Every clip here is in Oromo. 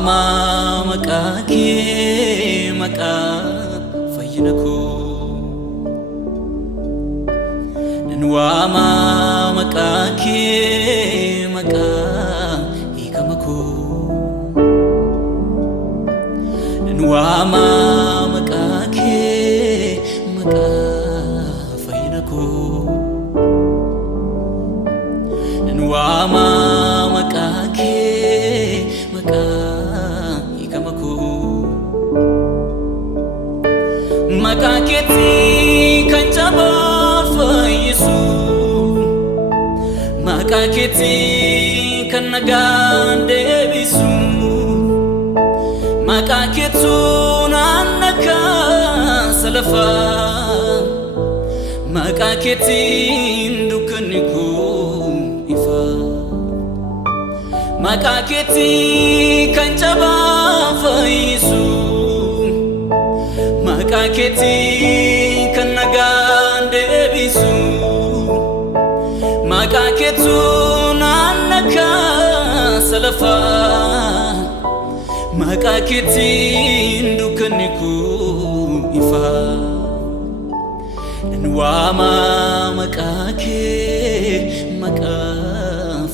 Wama makake maka fayyinako Wama makake maka hikamako Wama makake maka fayyinako Wama makake maka hikamako Makaketi kanjaba fayyisu Makaketi kan nagaan deebisu Makaketu naannaka salafa Makaketiin dukkaniku ifa Makaketi kan jabaa fayyisu Makaketi kan nagaan deebisu Makaketu naannaka salafa Makaketiin dukkaniku ifa Wama makake maka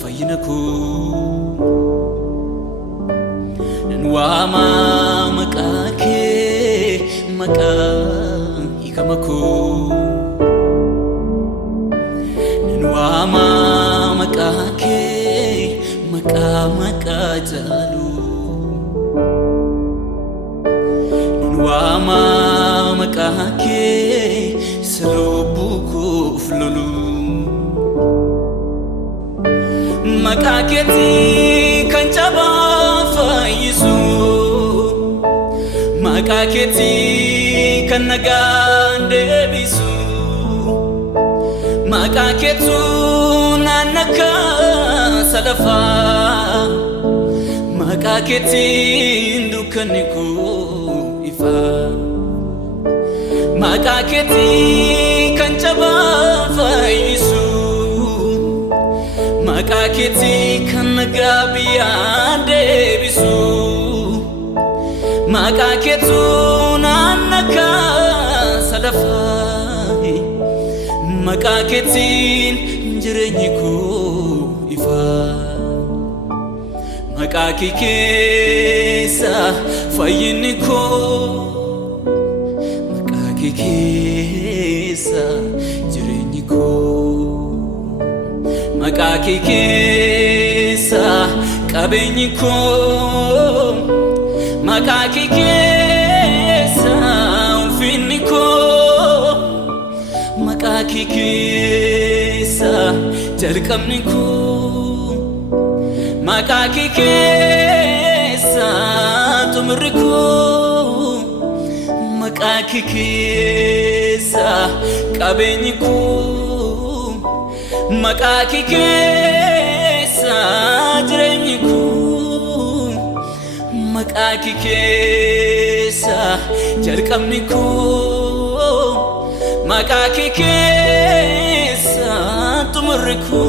fayyinako Wama makake maka hikamako Wama makake maka jalu Wama makake salubuku flulu Makaketi kan jaba fayyisu Makaketi kan nagaan deebisu Makaketu naannaka salafa Makaketiin dukkaniku ifa Makaketi kan jabaa fayyisu Makaketi kan nagaan deebisu Makaketu naannaka salafa Makaketiin jireenyiku ifa Makaki keessa fayyiniko Makaki keessa jireenyiku Makaki keessa qabeenyiko Makaki keessa ulfinniko Makaki keessa jalqabniko Makaki keessa tumuriko Makaki keessa qabeenyiko Makaki keessa jireenyiko Makaki keessa jalqabniko Makaki keessa tumuriko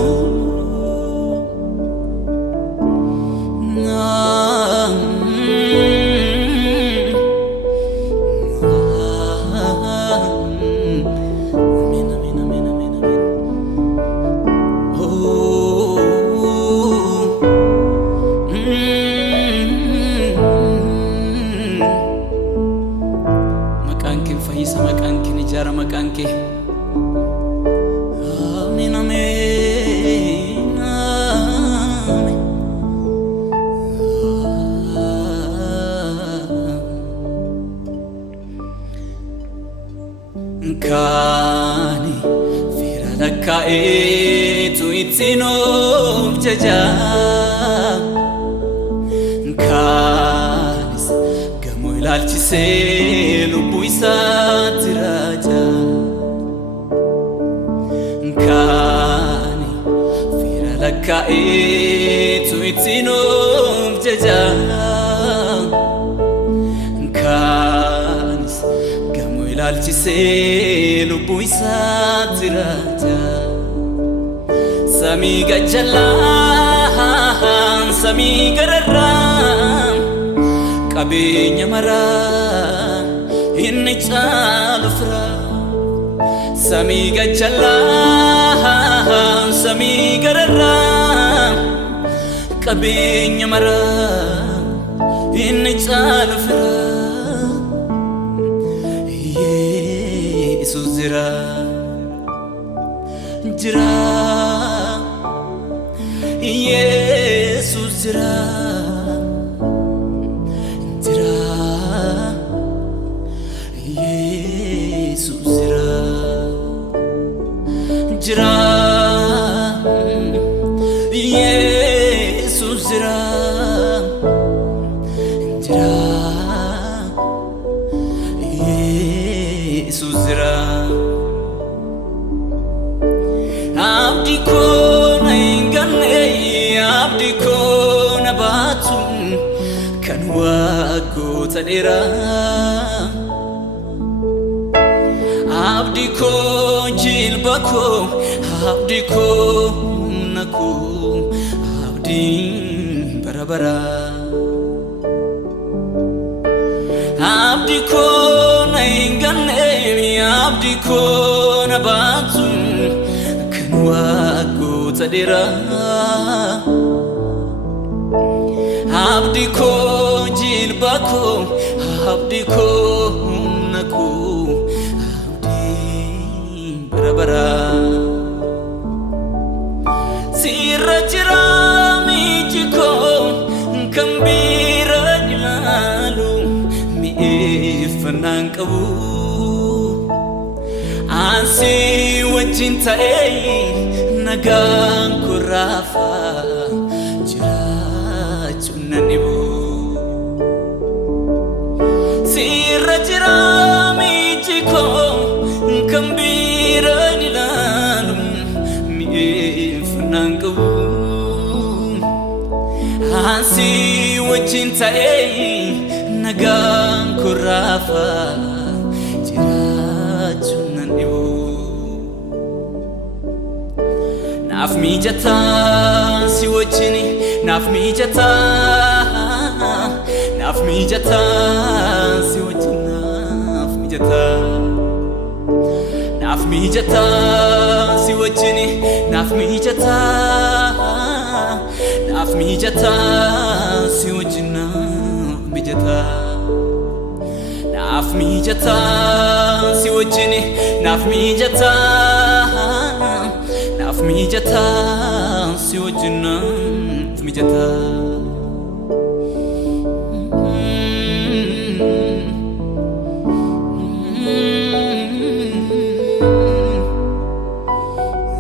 Makankin fayyisa makankin ijara makanke Amin amin amin Kani fira lakkaetu ittinuuf jaja Kanis gamoo ilaalchisee lubbuu isaatti raaja Kani fira lakkaetu ittinuuf jaja Kanis gamoo ilaalchisee lubbuu isaatti raaja Samii gajjallaan samii gararraan qabeenya maraa inni caalu fira samii gachallaan samii gararraa qabeenya maraa inni caalu fira Yesus jira jira Yesus jira jira Yesus jira jira Yesus jira jira Yesus jira abdi ko na ingane abdi ko na batun kan wago tadera abdi ko jilbako abdi ko naku abdi barabara abdi ko na ingane abdi ko na batun kan wago tadera abdi ko jilbako abdi ko naku abdi barabara sirra jira mijiko kambira ilalu mi ifnan qabu ansi wajin ta'e nagaan kurafa Nanibu sirra jira mijiko kambira nilalum miifnan qabu ansi wajin ta'e nagaan kurafa jiraachuun nanibu naaf mijataa si wajjini naaf mijataa si wajjin naaf mijataa si wajjini naaf mijataa si wajjin naaf mijataa si wajjini naaf mijataa si wajjin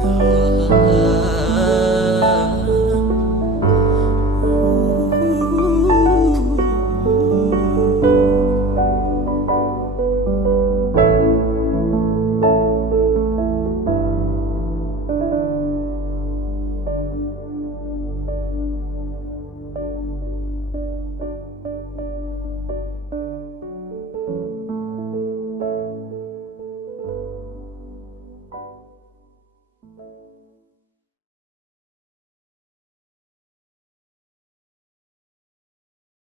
Oh